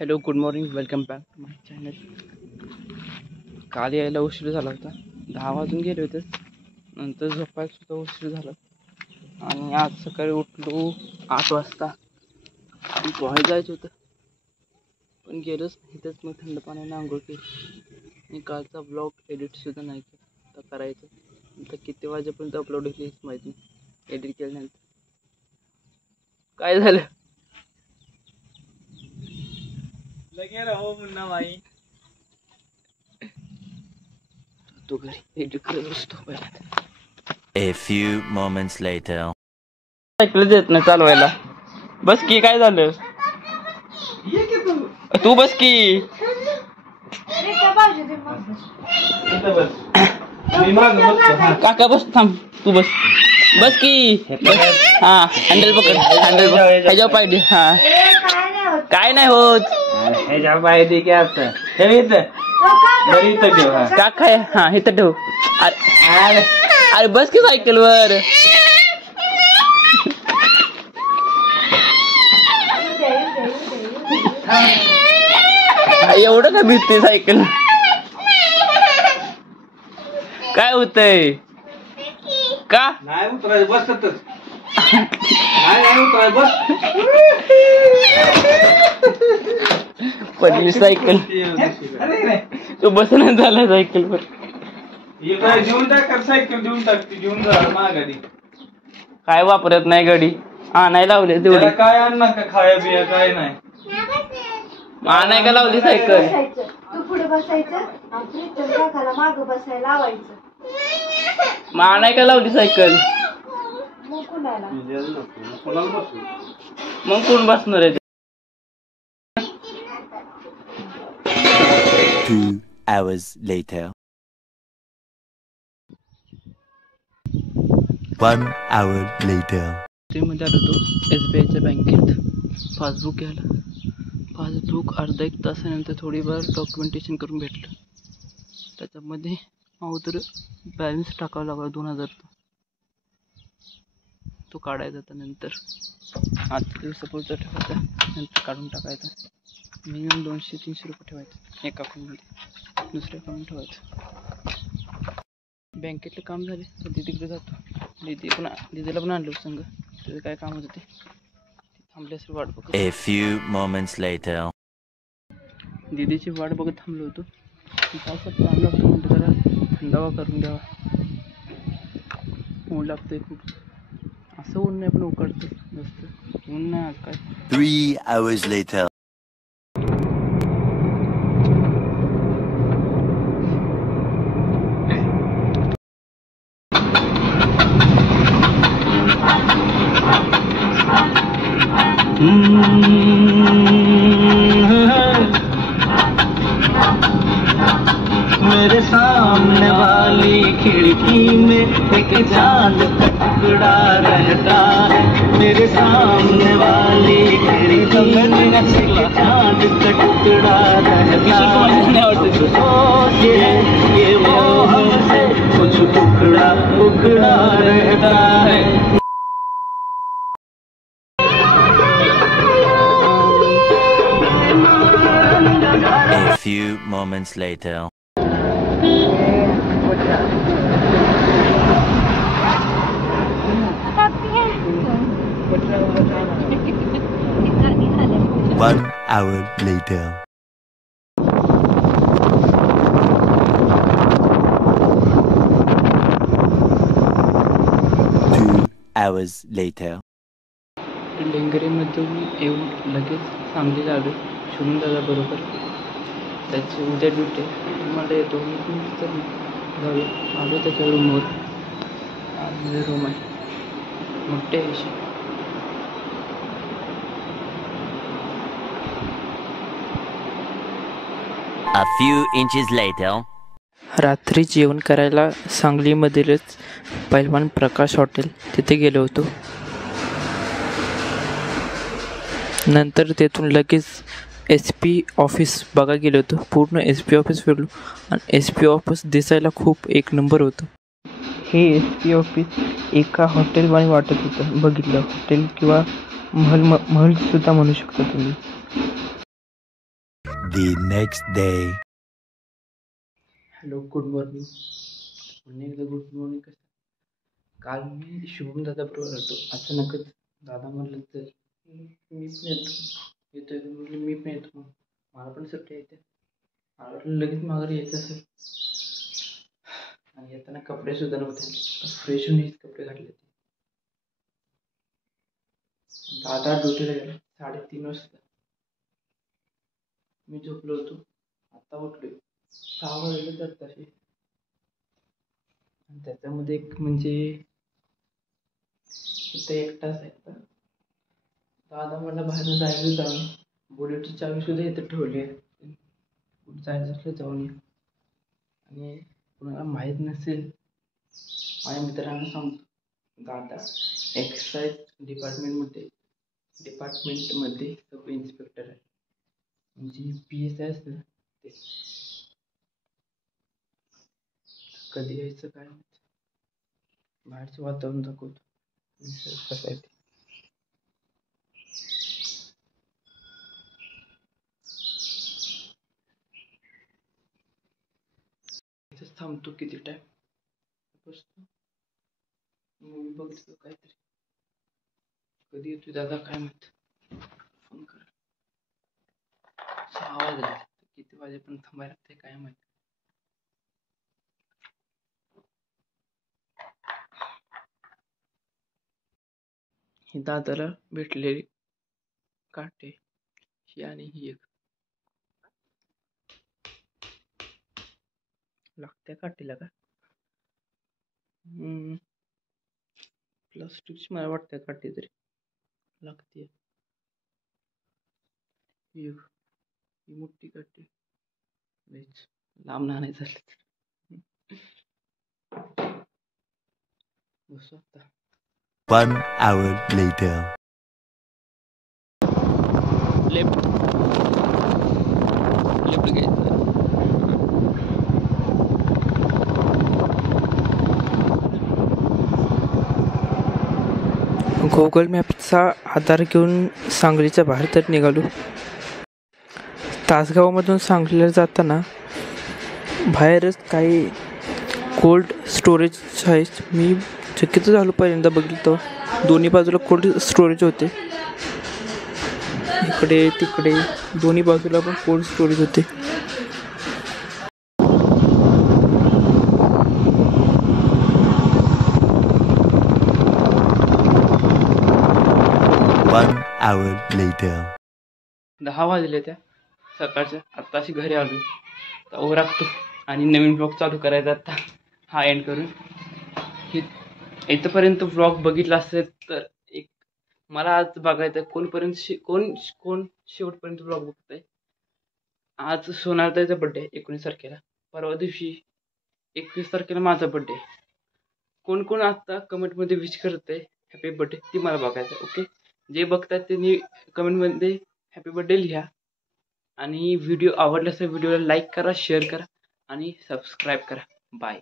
Hello good morning welcome back to my channel. काल यायला उशीर झाला होता, 10 वाजून गेले होते. नंतर झोपायला सुद्धा उशीर झाला आणि आज सकाळी उठलो 8 वाजता आणि पोहायला जायचं होतं पण गेलोच नाही. इथंच मग थंड पाण्याने आंघोळ केली आणि कालचा ब्लॉग एडिटसुद्धा नाही केला. आता करायचं. आता किती वाजेपर्यंत अपलोड होईल हेच माहीत नाही. एडिट केल्यानंतर काय झालं लगे रहो मुन्ना भाई. तू घरी एडिट करत बसतो. A few moments later. Cycle देत नाही चालवायला. बस की काय झालं? तू बस की. काका बस थांब. तू बस बस की. हा हँडल पकड. हँडल ह्याच्यावर पाहिजे. हा काय नाही होत. ह्याच्या पाहिजे की असं ठेव इथं. घरी इथं ठेव. काका हा इथं ठेव. अरे बस की सायकल वर. एवढं का भीती सायकल? काय होतंय का? नाही उतराय बसतच. नाही उतराय बस. पडली सायकल. तो बसणं झाला सायकल वर. देऊन टाक सायकल देऊन टाक. ती घेऊन जा माघारी. काय वापरत नाही गाडी. नाही लावले तेवढी. काय आण नका खाया बिया काय नाही. नाही का लावली सायकल? तू पुढे बसायचं आणि काकाला मागं बसायला लावायचं. नाही का लावली सायकल? मग कुणाला? मग कोण बसणार आहे? 2 hours later. 1 hour later. ते मध्ये आलो होतो SBIच्या बँकेत पासबुक घ्यायला. पासबुक अर्धा एक तासानंतर थोडीफार डॉक्युमेंटेशन करून भेटलं. त्याच्यामध्ये तर बॅलन्स टाकावा लागला 2000. तो काढायचा होता नंतर. 8 दिवसापुरता ठेवायचा, नंतर काढून टाकायचा. मिनिमम 200-300 रुपये ठेवायचे एका अकाउंटमध्ये, दुसऱ्या अकाउंट ठेवायचं. बँकेतले काम झाले तर दीदीकडे जातो. दीदीला पण आणलं संग. त्याचं काय काम होतं ते थांबल्यास वाट बघत. A few moments later. दीदीची वाट बघत थांबलो होतो. पावसात काम लागतो म्हणतो, जरा थंडावा करून घ्यावा. ऊन लागतंय खूप. असं ऊन नाही पण उकडतं जास्त. ऊन नाही आज काय. 3 hours later. मेरे सामने वाली खिड़की में एक चांद का टुकड़ा रहता है. मेरे सामने वाली खिड़की में एक चांद का टुकड़ा रहता है. सोच ये वो हमसे कुछ टुकड़ा टुकड़ा रहता है. A few moments later. One hour later. 2 hours later. डेंगरेमधून येऊन लगेच सांगलीला आलो शुभम दादा बरोबर. त्याची उद्या ड्युटी मला येतो. मी पण तिथं जाऊया. आलो त्याच्या रूमवर. आज रूम आहे मोठे अशी. A few inches later. रात्री जेवण करायला सांगलीमधीलच पैलवान प्रकाश हॉटेल तिथे गेलो होतो. नंतर तेथून लगेच SP ऑफिस बघा गेलो होतो. पूर्ण SP ऑफिस फिरलो आणि SP ऑफिस दिसायला खूप एक नंबर होतं. हे SP ऑफिस एका हॉटेलवाणी वाटत होतं. बघितलं हॉटेल किंवा महल सुद्धा म्हणू शकता तुम्ही. The next day. Hello, good morning. पुन्हा एकदा गुड मॉर्निंग. कसं काल मी शुभम दादा बरोबर होतो. अचानकच दादा म्हणलं तर मी पण येतोय का म्हटलं मी पण येतो. मग मला पण सुट्टी येते. मला वाटलं लगेच माघारी यायचं असेल. आणि येताना कपडे सुद्धा नव्हते, फ्रेश होऊन हेच कपडे घातले होते. दादा ड्युटीला गेला 3:30 वाजता. मी झोपलो होतो. आता उठलोय 6 वाजले तर तसे. त्याच्यामध्ये एक म्हणजे इथं 1 तास आहे. तर दादा मला बाहेर जायला जाऊन बुलेटची चावी सुद्धा इथं ठेवली आहे. कुठं जायचं असलं जाऊन ये. आणि कुणाला माहीत नसेल, माझ्या मित्रांना सांगतो, दादा एक्साईज डिपार्टमेंटमध्ये सब इन्स्पेक्टर आहे. म्हणजे PSI असतं ना ते. कधी यायचं काय माहिती. बाहेरचं वातावरण दाखवतो कसं आहे ते. इथंच थांबतो. किती टाइम बसतो, मूवी बघतो काहीतरी. कधी येतो दादा काय माहित. फोन कर. 6 वाजले, किती वाजेपर्यंत थांबायला लागते काय माहित. ही दादाला भेटलेली काटे, ही आणि ही एक लागत्या काठीला का प्लास्टिकची मला वाटते काठी तरी लागते. ही मोठी काठी लईच लांब नाही झालं तर बसू आता. 1 hour later. लेफ्ट घ्यायचं. गुगल मॅपचा आधार घेऊन सांगलीच्या बाहेर तर निघालो. तासगावमधून सांगलीला जाताना बाहेरच काही कोल्ड स्टोरेज आहे. मी चकित झालो पहिल्यांदा बघितलं तर. दोन्ही बाजूला कोल्ड स्टोरेज होते, इकडे तिकडे दोन्ही बाजूला पण कोल्ड स्टोरेज होते. One hour later. 10 वाजले त्या सकाळच्या. आत्ताशी घरी आलो. तर ओरखतो आणि नवीन ब्लॉग चालू करायचा आता. हा एंड करून इथंपर्यंत ब्लॉग बघितला असेल तर एक मला आज बघायचं कोण शेवटपर्यंत ब्लॉग बघतंय. आज सोनालताईचा बड्डे 19 तारखेला. परवा दिवशी 21 तारखेला माझा बड्डे. कोण आत्ता कमेंटमध्ये विश करतंय हॅपी बड्डे ती मला बघायचं. ओके, जे बघतात त्यांनी कमेंटमध्ये हॅपी बड्डे लिहा. आणि व्हिडिओ आवडला असेल व्हिडिओला लाईक करा, शेअर करा आणि सबस्क्राईब करा. बाय.